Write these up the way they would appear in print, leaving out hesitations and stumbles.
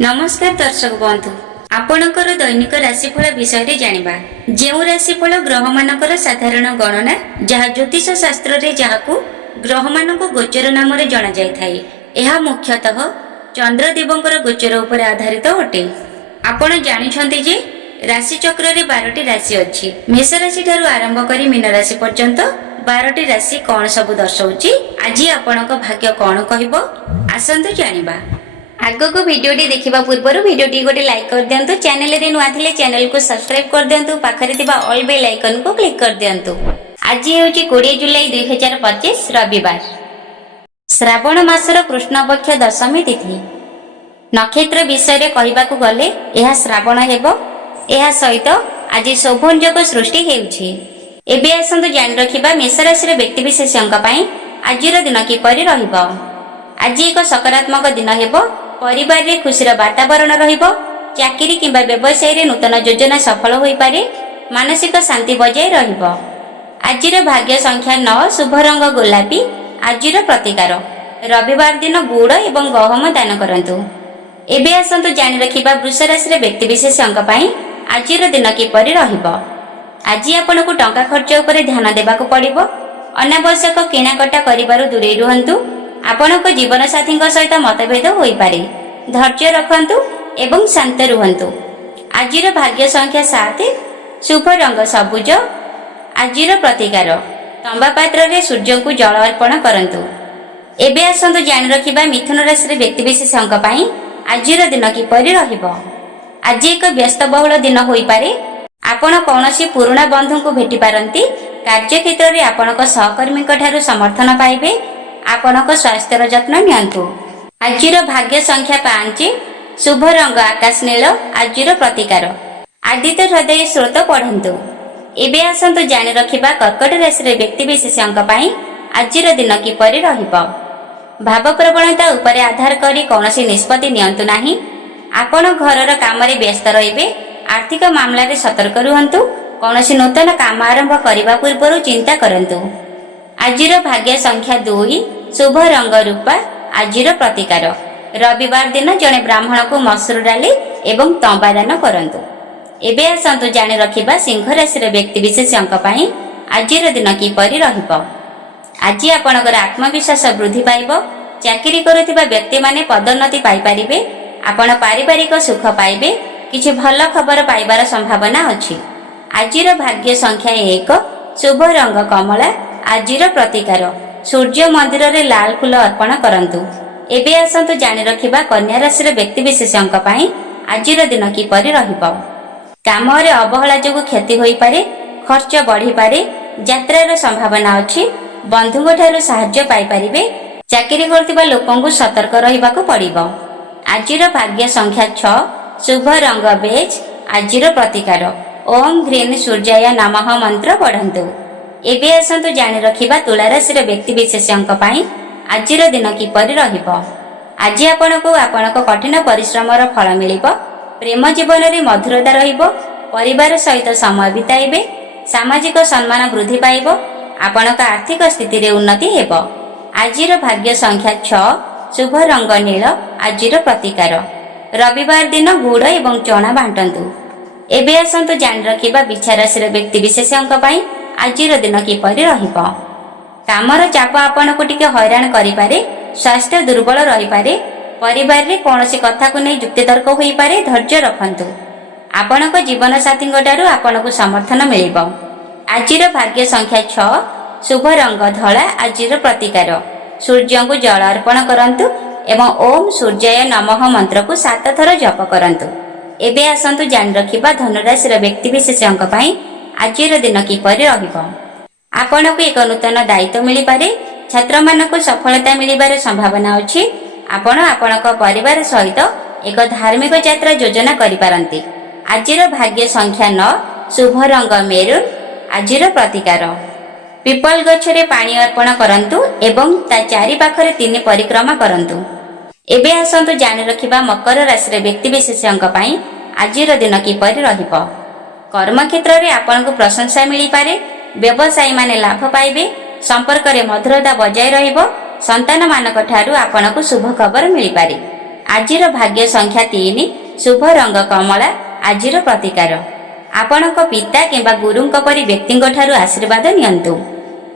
नमस्कार दर्शक बंधु आपणकर दैनिक राशिफल विषय जानिबा। जेउ राशिफल ग्रह मानकर साधारण गणना जहाँ ज्योतिष शास्त्र रे जहाकू ग्रह मानक गोचर नाम रे जणा जाय थाए। एहा मुख्यतः चंद्रदेवंकर गोचर उपर आधारित अटे। आपण जानिछन्ति जे राशि चक्र रे 12टी राशि अछि। मेष राशि ठारू आरंभ करी मीन राशि पर्यंत 12टी राशि कोन सब दर्शाउची। आज आपणक भाग्य कोन कहिबो आसंतु जानिबा। आगो को वीडियोटी देखिबा पूर्व वीडियोटी गोटे लाइक कर दियंतु। चैनल रे नुआ थिले चैनल को सब्सक्राइब कर दियंतु। पाखरे थिबा ऑल बेल आइकन को क्लिक कर दियंतु। आज हेउची 20 जुलाई 2025 रविवार। श्रावण मासर कृष्ण पक्ष दशमी तिथि। नक्षत्र विषय रे कहिबाकू गले एहा श्रावण हेबो। एहा सहित आज शोभनजोग सृष्टि हेउची। एबे आसंतु जानि रखिबा मेष राशि रे व्यक्ति विशेषज्ञ पई आजिर दिन किपरि रहिबो। आज एक सकारात्मक दिन हेबो। परिवार रे खुशीर वातावरण रहिबो। चाकरी किंबा व्यवसाय रे नूतन योजना सफल होई पारे। मानसिक शांति बजाय रहिबो। आजिर भाग्य संख्या 9। शुभ रंग गोलापी। आजिर प्रतिकार रविवार दिन गुड़ एवं गहम दान करंतु। एबे आसंतु जानि रखिबा वृष राशि रे व्यक्ति विशेषज्ञ पई आजिर दिन किपरि रहिबो। आज आपनको टंका खर्च उपरे ध्यान देबाकू पड़िबो। अनावश्यक किणाकटा करिबारु दूरे रुहंतु। आपनको जीवन साथी सहित मतभेद होई पारे। धैर्य रखंतु एवं शांत रुहंतु। आजिर भाग्य संख्या 7। शुभ रंग सबुज। आजिर प्रतिकार तंबा पात्र रे सूर्य को जल अर्पण करंतु। एबे आसंतु जानि रखिबा मिथुन राशि रे व्यक्ति विशेषज्ञ पई आजिर दिन किपरि रहिबो। आज एक व्यस्तबहुल दिन होई पारे। आपण कौनसी पुराना बंधु को भेटी पारंती। कार्य क्षेत्र रे आपणक सहकर्मी ठारू समर्थन पाइबे। आपणक स्वास्थ्यर जत्न नियंतु। आजिर भाग्य संख्या 5। शुभ रंग आकाश नील। आजिर प्रतिकार आदित्य हृदय स्रोत पढ़ंतु। एबे आसंतु जानि रखिबा कर्कट राशि रे व्यक्ति विशेषज्ञ पई आजिर दिन किपरि रहिबो। भाव प्रवणता उपरे आधार करी कौनसी निष्पत्ति नियंतु नाही। आपण घरर काम रे व्यस्त रहिबे। आर्थिक मामला रे सतर्क रुहंतु। कौनसी नूतन काम आरंभ करिबा पूर्वरु चिंता करंतु। आजिर भाग्य संख्या 2। शुभ रंग रूपा। आजिर प्रतिकार रविवार दिन जने ब्राह्मण को मसूर डाली एवं तंबा दान करंतु। एबे आसंतु जानि रखिबा सिंह राशि रे व्यक्ति विशेषज्ञ पई आजिर दिन किपरि रहिबो। आज आपणकर आत्मविश्वास वृद्धि पाइबो। चाकरी करुथिबा व्यक्ति माने पदोन्नति पाई परिबे। आपण पारिवारिक सुख पाइबे। किछि भल खबर पाइबार संभावना अछि। आजिर भाग्य संख्या 1। शुभ रंग कमला। आजिर प्रतिकार सूर्य मंदिर रे लाल फूल अर्पण करंतु। एबे आसंतु जानि रखिबा कन्या राशि रे व्यक्ति विशेषज्ञ पई आजिर दिन किपरि रहिबो। काम रे अवहेला जोगु क्षति होई पारे। खर्च बढ़ी पारे। यात्रार संभावना अछि। बंधुक ठारू सहाय्य पाई परिबे। चाकरी करथिबा लोकंकु सतर्क रहिबाकू पड़िबो। आजिर भाग्य संख्या 6। शुभ रंग बेज। आजिर प्रतिकार ओम ग्रीन सूर्याय नमः मंत्र पढ़ंतु। एबे आसंतु जानि रखिबा तुला राशि रे व्यक्ति विशेषज्ञ पई आजिर दिन किपरि रहिबो। आज आपनको आपनक कठिन परिश्रमर फल मिलिबो। प्रेम जीवन रे मधुरता रहिबो। परिवार सहित समय बिताइबे। सामाजिक सम्मान वृद्धि पाइबो। आपनक आर्थिक स्थिति रे उन्नति हेबो। आजिर भाग्य संख्या 6। शुभ रंग नील। आजिर प्रतिकार रविवार दिन गुड़ एवं चना बांटंतु। एबे आसंतु जानि रखिबा बिछा राशि रे व्यक्ति विशेषज्ञ पई आजिर दिन किपरि रहिबो। कामर चाप आपनको टिके हैरान करि पारे। स्वास्थ्य दुर्बल रहि पारे। परिवार रे कोनोसी कथा को नै युक्ति तर्क होई पारे। धैर्य रखंतु। आपनको जीवन साथी ठारू आपनको समर्थन मिलिबो। आजिर भाग्य संख्या 6। शुभ रंग धला। आजिर प्रतिकार सूर्य को जल अर्पण करंतु एवं ओम सूर्याय नमः मंत्र को 7 थर जप करंतु। एबे आसंतु जानि रखिबा धनुराशि रे व्यक्ति विशेषज्ञ पई आजिर दिन किपरि रहिबो। आपनको एक नूतन दायित्व मिली पारे। छात्र मानक सफलता मिलिबार संभावना अछि। आपण आपणक परिवार सहित एक धार्मिक यात्रा योजना करि पारंती। आजिर भाग्य संख्या 9। शुभ रंग मेरून। आजिर प्रतिकार पिपल गछरे पानी अर्पण करंतु एवं ता चारि पाखरे 3 परिक्रमा करंतु। एबे आसंतु जानि रखिबा मकर राशि रे व्यक्ति विशेषज्ञ पई आजिर दिन किपरि रहिबो। कर्म क्षेत्र रे आपनको प्रशंसा मिली पारे। व्यवसायी माने लाभ पाइबे। संपर्क रे मधुरता बजाय रहिबो। संतान मानक ठारू आपनको शुभ खबर मिली पारे। ଆଜିର ଭାଗ୍ୟ ସଂଖ୍ୟା 3, ଶୁଭ ରଙ୍ଗ କମଳା, ଆଜିର ପ୍ରତିକାର। ଆପଣଙ୍କ ପିତା କିମ୍ବା ଗୁରୁଙ୍କ ପରି ବ୍ୟକ୍ତିଙ୍କ ଠାରୁ ଆଶୀର୍ବାଦ ନିଅନ୍ତୁ।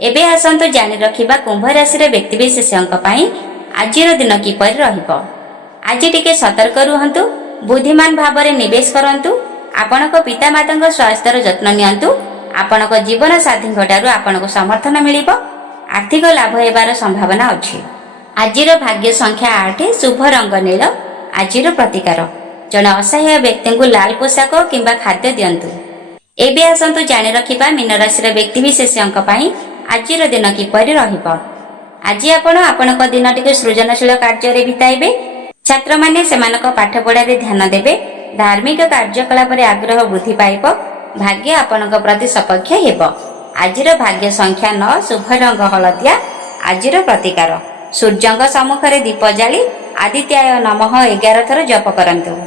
ଏବେ ଆସନ୍ତୁ ଜାଣି ରଖିବା କୁମ୍ଭ ରାଶିର ବ୍ୟକ୍ତିବିଶେଷଙ୍କ ପାଇଁ ଆଜିର ଦିନ କିପରି ରହିବ। ଆଜି ଟିକେ ସତର୍କ ରୁହନ୍ତୁ, ବୁଦ୍ଧିମାନ ଭାବରେ ନିବେଶ କରନ୍ତୁ, ଆପଣଙ୍କ ପିତାମାତାଙ୍କ ସ୍ୱାସ୍ଥ୍ୟର ଯତ୍ନ ନିଅନ୍ତୁ। ଆପଣଙ୍କ ଜୀବନ ସାଥୀଙ୍କ ଠାରୁ ଆପଣଙ୍କୁ ସମର୍ଥନ ମିଳିବ, ଆର୍ଥିକ ଲାଭ ହେବାର ସମ୍ଭାବନା ଅଛି। ଆଜିର ଭାଗ୍ୟ ସଂଖ୍ୟା 8, ଶୁଭ ରଙ୍ଗ ନୀଳ, ଆଜିର ପ୍ରତିକାର। ଜଣେ ଅସହାୟ ବ୍ୟକ୍ତିଙ୍କୁ ଲାଲ ପୋଷାକ କିମ୍ବା ଖାଦ୍ୟ ଦିଅନ୍ତୁ। ଏବେ ଆସନ୍ତୁ ଜାଣି ରଖିବା ମୀନ ରାଶିର ବ୍ୟକ୍ତିବିଶେଷଙ୍କ ପାଇଁ ଆଜିର ଦିନ କିପରି ରହିବ। ଆଜି ଆପଣ ଆପଣଙ୍କ ଦିନଟିକୁ ସୃଜନଶୀଳ କାର୍ଯ୍ୟରେ ବିତାଇବେ। ଛାତ୍ରମାନେ ସେମାନଙ୍କ ପାଠପଢ଼ାରେ ଧ୍ୟାନ ଦେବେ। ଧାର୍ମିକ କାର୍ଯ୍ୟକଳାପରେ ଆଗ୍ରହ ବୃଦ୍ଧି ପାଇବ। ଭାଗ୍ୟ ଆପଣଙ୍କ ପ୍ରତି ସପକ୍ଷ ହେବ। ଆଜିର ଭାଗ୍ୟ ସଂଖ୍ୟା 9, ଶୁଭ ରଙ୍ଗ ହଳଦିଆ, ଆଜିର ପ୍ରତିକାର। ସୂର୍ଯ୍ୟଙ୍କ ସମ୍ମୁଖରେ ଦୀପ ଜାଳି ଆଦିତ୍ୟାୟ ନମଃ 11 ଥର ଜପ କରନ୍ତୁ।